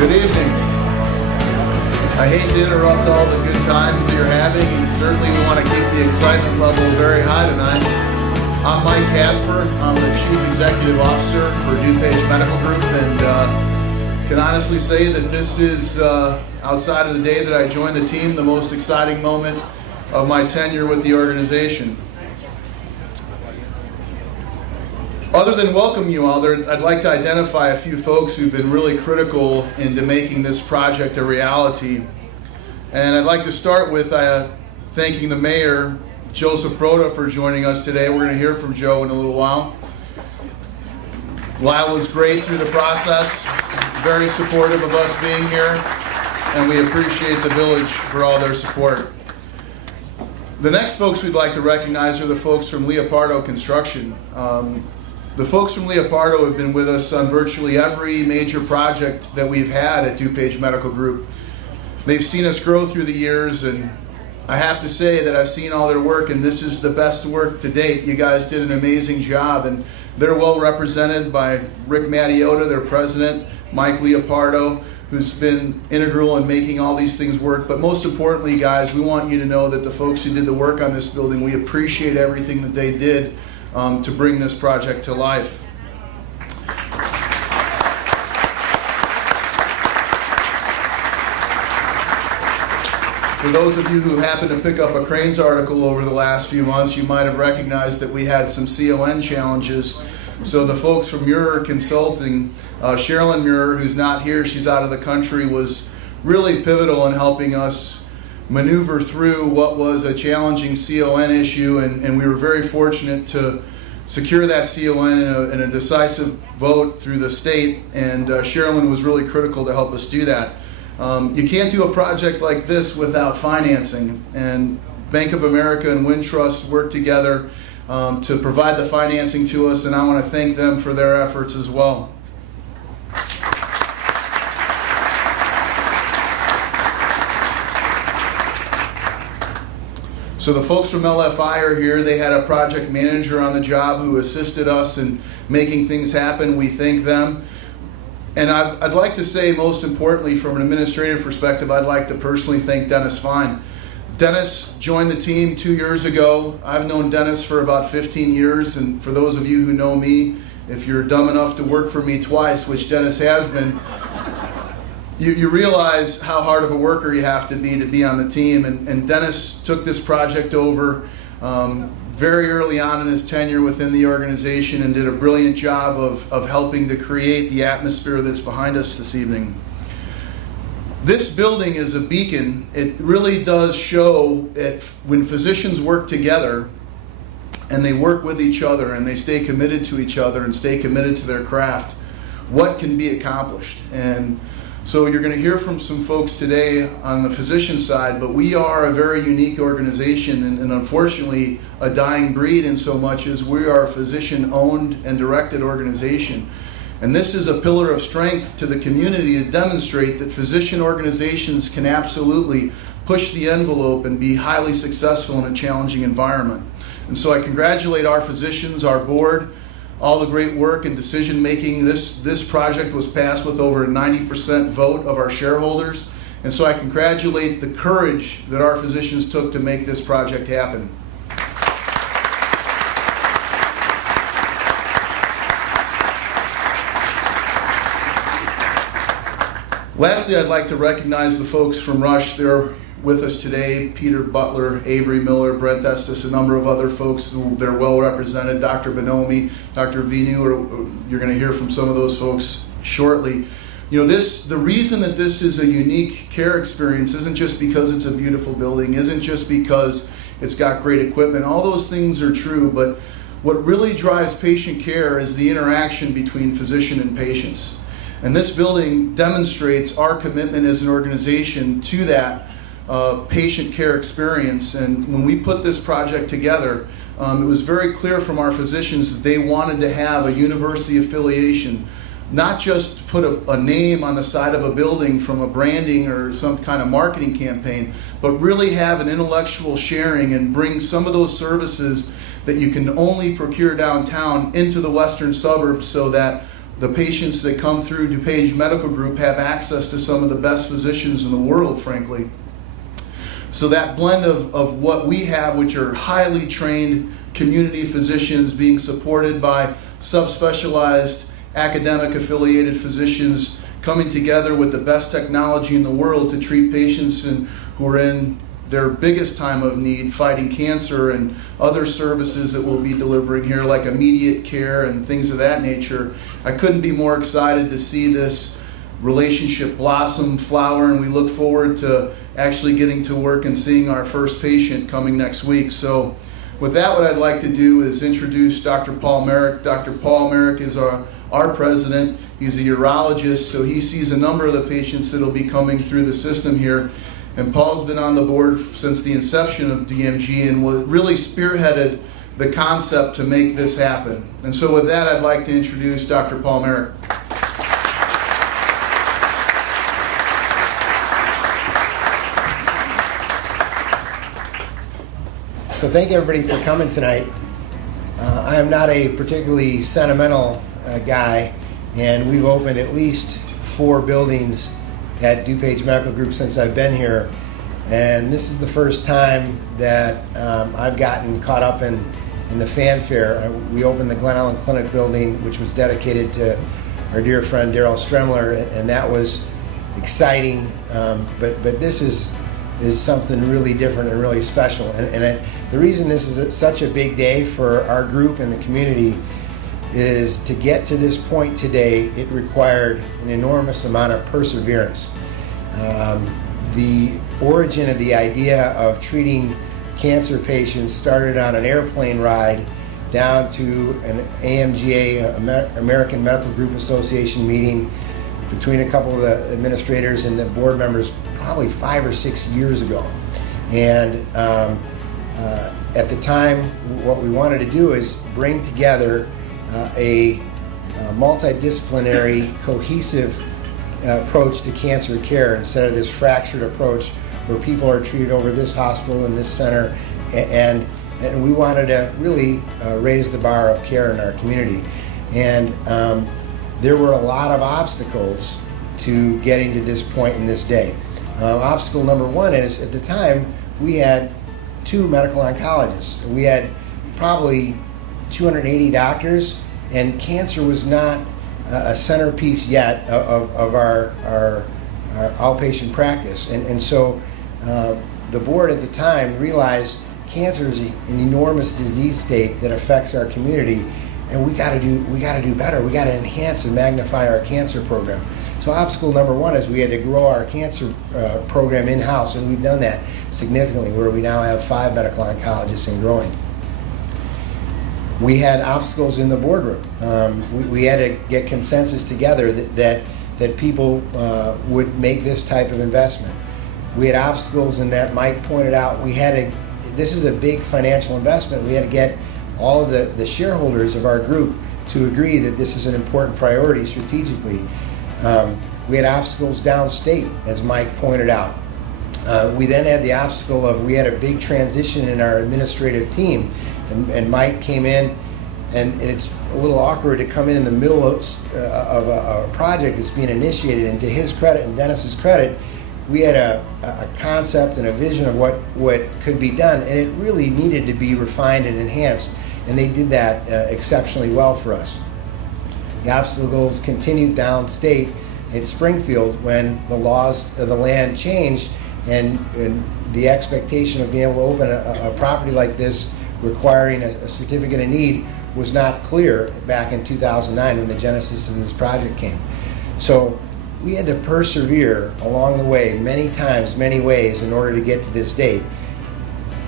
Good evening. I hate to interrupt all the good times that you're having, and certainly we want to keep the excitement level very high tonight. I'm Mike Casper. I'm the Chief Executive Officer for DuPage Medical Group, and can honestly say that this is, outside of the day that I joined the team, the most exciting moment of my tenure with the organization. Other than welcome you all, I'd like to identify a few folks who've been really critical into making this project a reality. And I'd like to start with thanking the mayor, Joseph Broda, for joining us today. We're going to hear from Joe in a little while. Lyle was great through the process, very supportive of us being here, and we appreciate the Village for all their support. The next folks we'd like to recognize are the folks from Leopardo Construction. The folks from Leopardo have been with us on virtually every major project that we've had at DuPage Medical Group. They've seen us grow through the years, and I have to say that I've seen all their work, and this is the best work to date. You guys did an amazing job, and they're well represented by Rick Mattiota, their president, Mike Leopardo, who's been integral in making all these things work. But most importantly, guys, we want you to know that the folks who did the work on this building, we appreciate everything that they did to bring this project to life. For those of you who happen to pick up a Cranes article over the last few months, you might have recognized that we had some CON challenges. So the folks from Muir Consulting, Sherilyn Muir, who's not here, she's out of the country, was really pivotal in helping us maneuver through what was a challenging CON issue, and we were very fortunate to secure that CON in a decisive vote through the state, and Sherilyn was really critical to help us do that. You can't do a project like this without financing, and Bank of America and Wintrust worked together to provide the financing to us, and I want to thank them for their efforts as well. So the folks from LFI are here. They had a project manager on the job who assisted us in making things happen. We thank them. And I'd like to say, most importantly, from an administrative perspective, I'd like to personally thank Dennis Fine. Dennis joined the team 2 years ago. I've known Dennis for about 15 years, and for those of you who know me, if you're dumb enough to work for me twice, which Dennis has been, you realize how hard of a worker you have to be on the team. And Dennis took this project over very early on in his tenure within the organization and did a brilliant job of helping to create the atmosphere that's behind us this evening. This building is a beacon. It really does show that when physicians work together and they work with each other and they stay committed to each other and stay committed to their craft, what can be accomplished. And so you're going to hear from some folks today on the physician side, but we are a very unique organization and unfortunately a dying breed in so much as we are a physician-owned and directed organization. And this is a pillar of strength to the community to demonstrate that physician organizations can absolutely push the envelope and be highly successful in a challenging environment. And so I congratulate our physicians, our board, all the great work and decision making. This project was passed with over a 90% vote of our shareholders. And so I congratulate the courage that our physicians took to make this project happen. Lastly, I'd like to recognize the folks from Rush. They're with us today: Peter Butler, Avery Miller, Brent Estes, a number of other folks that are well represented, Dr. Bonomi, Dr. Vinu. You're going to hear from some of those folks shortly. You know, the reason that this is a unique care experience isn't just because it's a beautiful building, isn't just because it's got great equipment. All those things are true, but what really drives patient care is the interaction between physician and patients. And this building demonstrates our commitment as an organization to that patient care experience. And when we put this project together, it was very clear from our physicians that they wanted to have a university affiliation, not just put a name on the side of a building from a branding or some kind of marketing campaign, but really have an intellectual sharing and bring some of those services that you can only procure downtown into the western suburbs, so that the patients that come through DuPage Medical Group have access to some of the best physicians in the world, frankly. So that blend of what we have, which are highly trained community physicians being supported by subspecialized academic affiliated physicians, coming together with the best technology in the world to treat patients who are in their biggest time of need, fighting cancer, and other services that we'll be delivering here like immediate care and things of that nature. I couldn't be more excited to see this relationship blossom, flower, and we look forward to actually getting to work and seeing our first patient coming next week. So with that, what I'd like to do is introduce Dr. Paul Merrick. Dr. Paul Merrick is our president. He's a urologist, so he sees a number of the patients that will be coming through the system here. And Paul's been on the board since the inception of DMG and really spearheaded the concept to make this happen. And so with that, I'd like to introduce Dr. Paul Merrick. So thank everybody for coming tonight. I am not a particularly sentimental guy, and we've opened at least 4 buildings at DuPage Medical Group since I've been here, and this is the first time that I've gotten caught up in the fanfare. We opened the Glen Ellen Clinic building, which was dedicated to our dear friend Daryl Stremler, and that was exciting, but this is something really different and really special. And the reason this is such a big day for our group and the community is to get to this point today, it required an enormous amount of perseverance. The origin of the idea of treating cancer patients started on an airplane ride down to an AMGA, American Medical Group Association meeting between a couple of the administrators and the board members probably 5 or 6 years ago. And at the time, what we wanted to do is bring together a multidisciplinary, cohesive approach to cancer care instead of this fractured approach where people are treated over this hospital and this center, and we wanted to really raise the bar of care in our community. And there were a lot of obstacles to getting to this point in this day. Obstacle number 1 is, at the time, we had 2 medical oncologists. We had probably 280 doctors, and cancer was not a centerpiece yet of our outpatient practice. And so the board at the time realized cancer is an enormous disease state that affects our community, and we got to do better. We got to enhance and magnify our cancer program. So obstacle number 1 is we had to grow our cancer program in-house, and we've done that significantly, where we now have 5 medical oncologists and growing. We had obstacles in the boardroom. We had to get consensus together that people would make this type of investment. We had obstacles in that Mike pointed out this is a big financial investment. We had to get all of the shareholders of our group to agree that this is an important priority strategically. We had obstacles downstate, as Mike pointed out. We then had the obstacle of we had a big transition in our administrative team, and Mike came in, and it's a little awkward to come in the middle of a project that's being initiated, and to his credit and Dennis's credit, we had a concept and a vision of what could be done, and it really needed to be refined and enhanced, and they did that exceptionally well for us. The obstacles continued downstate at Springfield when the laws of the land changed, and the expectation of being able to open a property like this requiring a certificate of need was not clear back in 2009 when the genesis of this project came. So we had to persevere along the way many times, many ways in order to get to this date.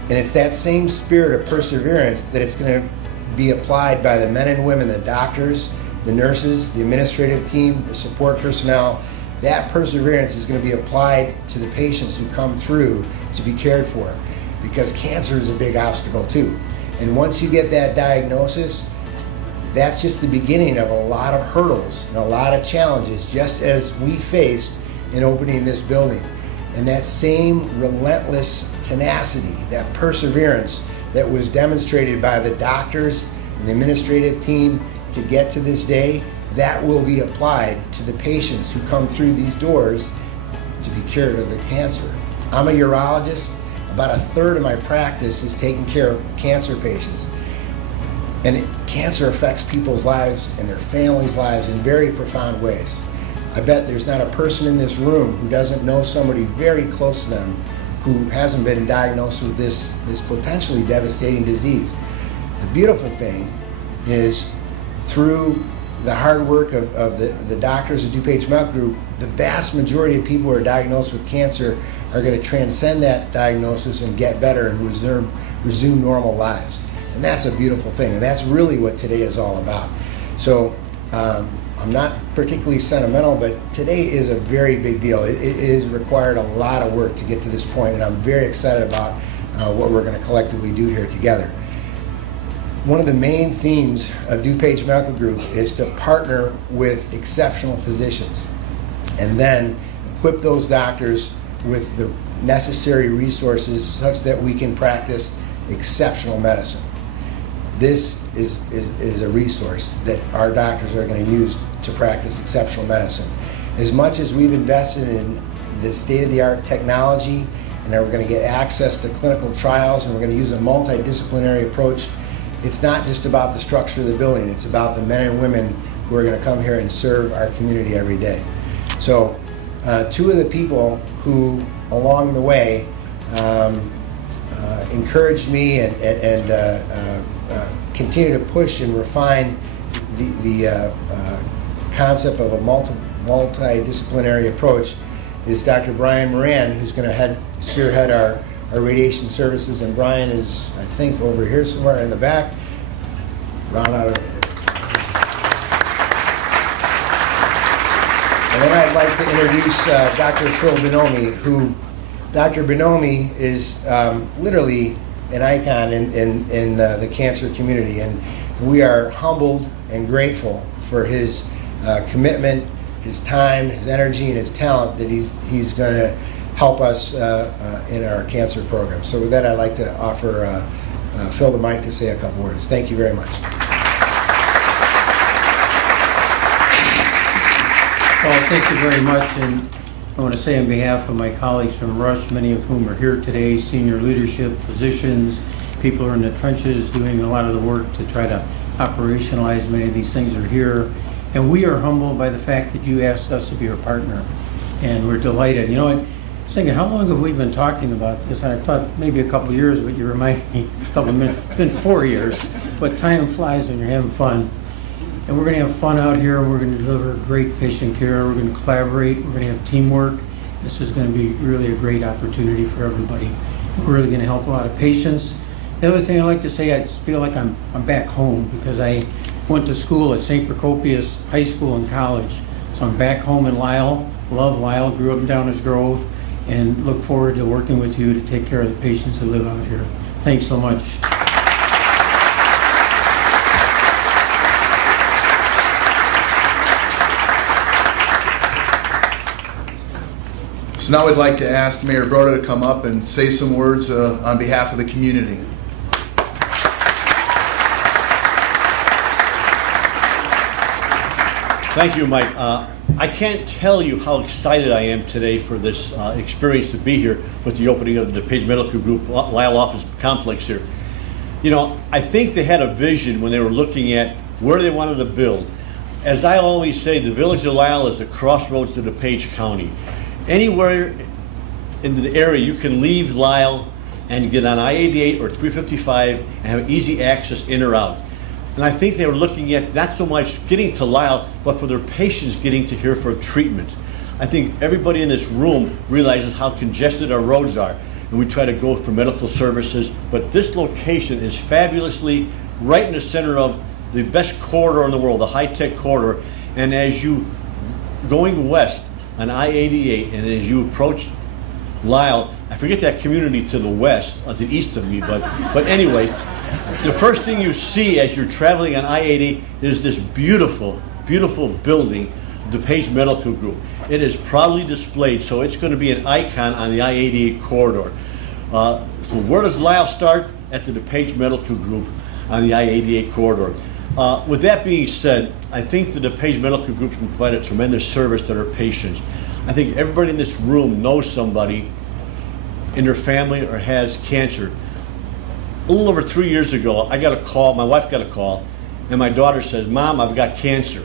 And it's that same spirit of perseverance that it's going to be applied by the men and women, the doctors, the nurses, the administrative team, the support personnel. That perseverance is going to be applied to the patients who come through to be cared for, because cancer is a big obstacle too. And once you get that diagnosis, that's just the beginning of a lot of hurdles and a lot of challenges, just as we faced in opening this building. And that same relentless tenacity, that perseverance that was demonstrated by the doctors and the administrative team to get to this day, that will be applied to the patients who come through these doors to be cured of their cancer. I'm a urologist. About a third of my practice is taking care of cancer patients. And cancer affects people's lives and their families' lives in very profound ways. I bet there's not a person in this room who doesn't know somebody very close to them who hasn't been diagnosed with this potentially devastating disease. The beautiful thing is, through the hard work of the doctors at DuPage Medical Group, the vast majority of people who are diagnosed with cancer are going to transcend that diagnosis and get better and resume normal lives. And that's a beautiful thing, and that's really what today is all about. So I'm not particularly sentimental, but today is a very big deal. It has required a lot of work to get to this point, and I'm very excited about what we're going to collectively do here together. One of the main themes of DuPage Medical Group is to partner with exceptional physicians and then equip those doctors with the necessary resources such that we can practice exceptional medicine. This is a resource that our doctors are going to use to practice exceptional medicine. As much as we've invested in the state-of-the-art technology, and we're going to get access to clinical trials, and we're going to use a multidisciplinary approach, it's not just about the structure of the building, it's about the men and women who are going to come here and serve our community every day. So two of the people who, along the way, encouraged me and continue to push and refine the concept of a multidisciplinary approach is Dr. Brian Moran, who's going to spearhead our radiation services. And Brian is, I think, over here somewhere in the back. Round out of. And then I'd like to introduce Dr. Phil Bonomi, who Dr. Bonomi is literally an icon in the cancer community, and we are humbled and grateful for his commitment, his time, his energy, and his talent that he's going to help us in our cancer program. So with that, I'd like to offer Phil the mic to say a couple words. Thank you very much. Well, thank you very much, and I want to say on behalf of my colleagues from Rush, many of whom are here today, senior leadership, physicians, people who are in the trenches doing a lot of the work to try to operationalize many of these things are here. And we are humbled by the fact that you asked us to be your partner, and we're delighted. You know what? I was thinking, how long have we been talking about this? And I thought maybe a couple of years, but you reminded me a couple of minutes. It's been 4 years, but time flies when you're having fun. And we're going to have fun out here, and we're going to deliver great patient care. We're going to collaborate. We're going to have teamwork. This is going to be really a great opportunity for everybody. We're really going to help a lot of patients. The other thing I'd like to say, I feel like I'm back home because I went to school at St. Procopius High School and College. So I'm back home in Lisle, love Lisle, grew up in Downers Grove, and look forward to working with you to take care of the patients who live out here. Thanks so much. So now I'd like to ask Mayor Broda to come up and say some words on behalf of the community. Thank you, Mike. I can't tell you how excited I am today for this experience to be here with the opening of the DuPage Medical Group Lisle office complex here. You know, I think they had a vision when they were looking at where they wanted to build. As I always say, the Village of Lisle is the crossroads to DuPage County. Anywhere in the area you can leave Lisle and get on I-88 or 355 and have easy access in or out. And I think they were looking at not so much getting to Lisle, but for their patients getting to here for treatment. I think everybody in this room realizes how congested our roads are, and we try to go for medical services, but this location is fabulously right in the center of the best corridor in the world, the high-tech corridor. And as you going west on I-88, and as you approach Lisle, I forget that community to the west, to the east of me, but anyway, the first thing you see as you're traveling on I-80 is this beautiful, beautiful building, DuPage Medical Group. It is proudly displayed, so it's going to be an icon on the I-88 corridor. So where does Lisle start? At the DuPage Medical Group on the I-88 corridor. With that being said, I think the DuPage Medical Group can provide a tremendous service to their patients. I think everybody in this room knows somebody in their family or has cancer. A little over 3 years ago, I got a call, my wife got a call, and my daughter says, "Mom, I've got cancer."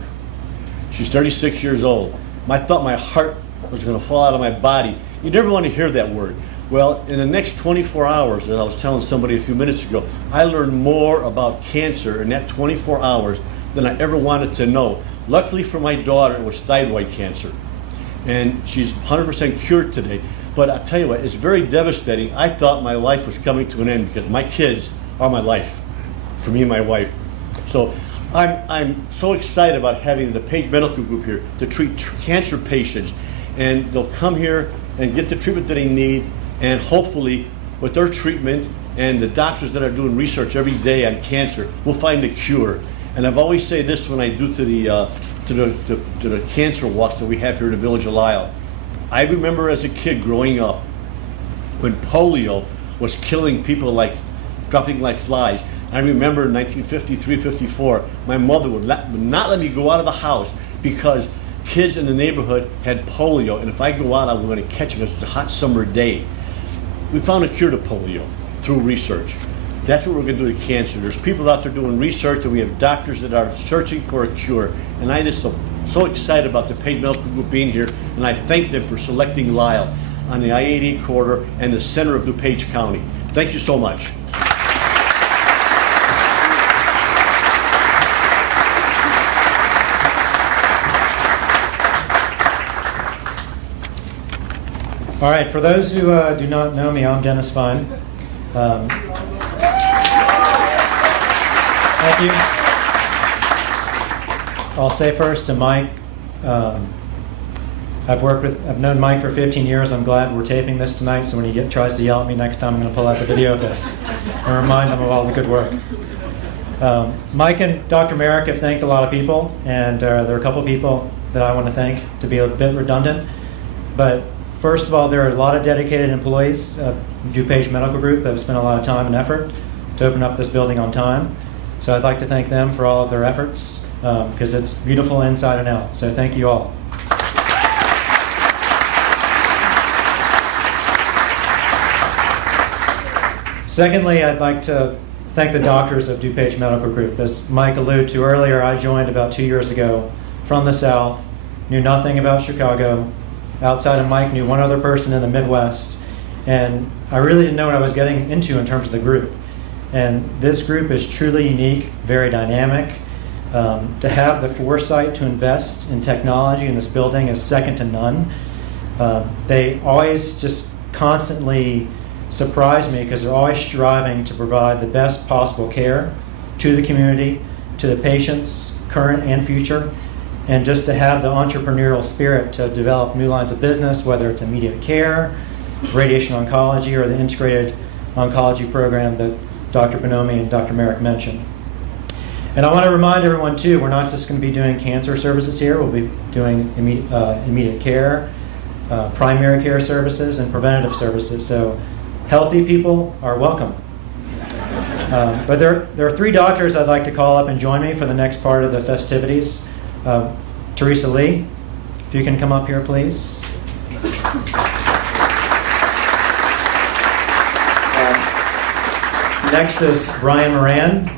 She's 36 years old. I thought my heart was going to fall out of my body. You never want to hear that word. Well, in the next 24 hours, as I was telling somebody a few minutes ago, I learned more about cancer in that 24 hours than I ever wanted to know. Luckily for my daughter, it was thyroid cancer. And she's 100% cured today. But I tell you what, it's very devastating. I thought my life was coming to an end because my kids are my life, for me and my wife. So I'm so excited about having the DuPage Medical Group here to treat cancer patients. And they'll come here and get the treatment that they need. And hopefully, with their treatment and the doctors that are doing research every day on cancer, we'll find a cure. And I've always say this when I do to the cancer walks that we have here in the Village of Lisle. I remember as a kid growing up when polio was killing people dropping like flies. I remember in 1953, 54, my mother would not let me go out of the house because kids in the neighborhood had polio, and if I go out, I was going to catch it because it's a hot summer day. We found a cure to polio through research. That's what we're going to do to cancer. There's people out there doing research, and we have doctors that are searching for a cure. And I just am so excited about the DuPage Medical Group being here, and I thank them for selecting Lisle on the I-80 corridor and the center of DuPage County. Thank you so much. All right, for those who do not know me, I'm Dennis Fine. Thank you. I'll say first to Mike, I've known Mike for 15 years. I'm glad we're taping this tonight, so when he tries to yell at me next time, I'm going to pull out the video of this and remind him of all the good work. Mike and Dr. Merrick have thanked a lot of people, and there are a couple of people that I want to thank, to be a bit redundant. But first of all, there are a lot of dedicated employees of DuPage Medical Group that have spent a lot of time and effort to open up this building on time. So I'd like to thank them for all of their efforts because it's beautiful inside and out. So thank you all. Secondly, I'd like to thank the doctors of DuPage Medical Group. As Mike alluded to earlier, I joined about 2 years ago from the South, knew nothing about Chicago. Outside of Mike, knew one other person in the Midwest, and I really didn't know what I was getting into in terms of the group. And this group is truly unique, very dynamic. To have the foresight to invest in technology in this building is second to none. They always just constantly surprise me because they're always striving to provide the best possible care to the community, to the patients, current and future. And just to have the entrepreneurial spirit to develop new lines of business, whether it's immediate care, radiation oncology, or the integrated oncology program that Dr. Bonomi and Dr. Merrick mentioned. And I want to remind everyone too, we're not just going to be doing cancer services here, we'll be doing immediate care, primary care services, and preventative services. So healthy people are welcome. But there are three doctors I'd like to call up and join me for the next part of the festivities. Teresa Lee, if you can come up here, please. Next is Brian Moran.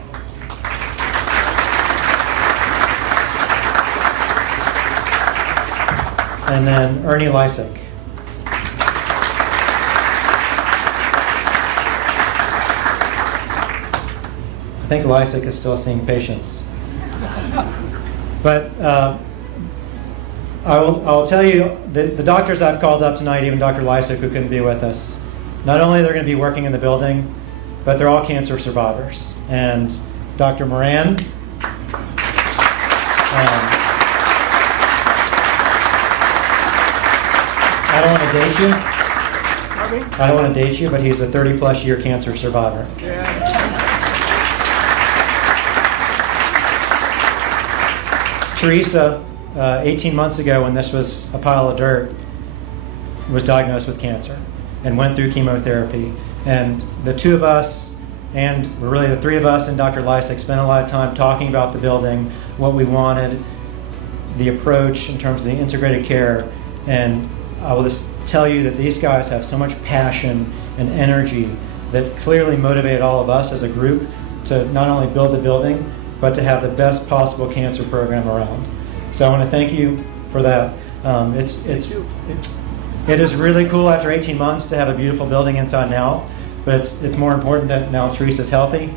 And then Ernie Lysick. I think Lysick is still seeing patients. But I'll tell you, the doctors I've called up tonight, even Dr. Lysick, who couldn't be with us, not only they're going to be working in the building, but they're all cancer survivors. And Dr. Moran, I don't want to date you. I don't want to date you, but he's a 30-plus year cancer survivor. Teresa, 18 months ago when this was a pile of dirt, was diagnosed with cancer and went through chemotherapy. And the two of us and really the three of us and Dr. Lysak spent a lot of time talking about the building, what we wanted, the approach in terms of the integrated care. And I will just tell you that these guys have so much passion and energy that clearly motivated all of us as a group to not only build the building, but to have the best possible cancer program around. So I want to thank you for that. It is really cool after 18 months to have a beautiful building inside and out, but it's more important that now Teresa's healthy.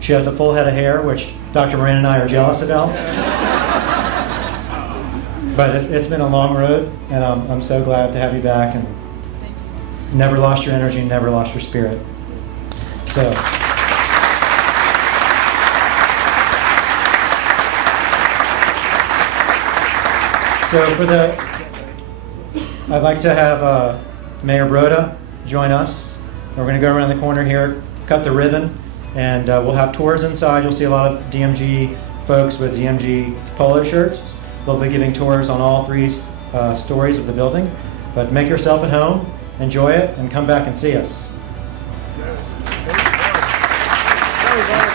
She has a full head of hair, which Dr. Moran and I are jealous about. But it's been a long road, and I'm so glad to have you back, and never lost your energy, never lost your spirit. So. I'd like to have Mayor Broda join us. We're going to go around the corner here, cut the ribbon, and we'll have tours inside. You'll see a lot of DMG folks with DMG polo shirts. They'll be giving tours on all three stories of the building. But make yourself at home, enjoy it, and come back and see us. That was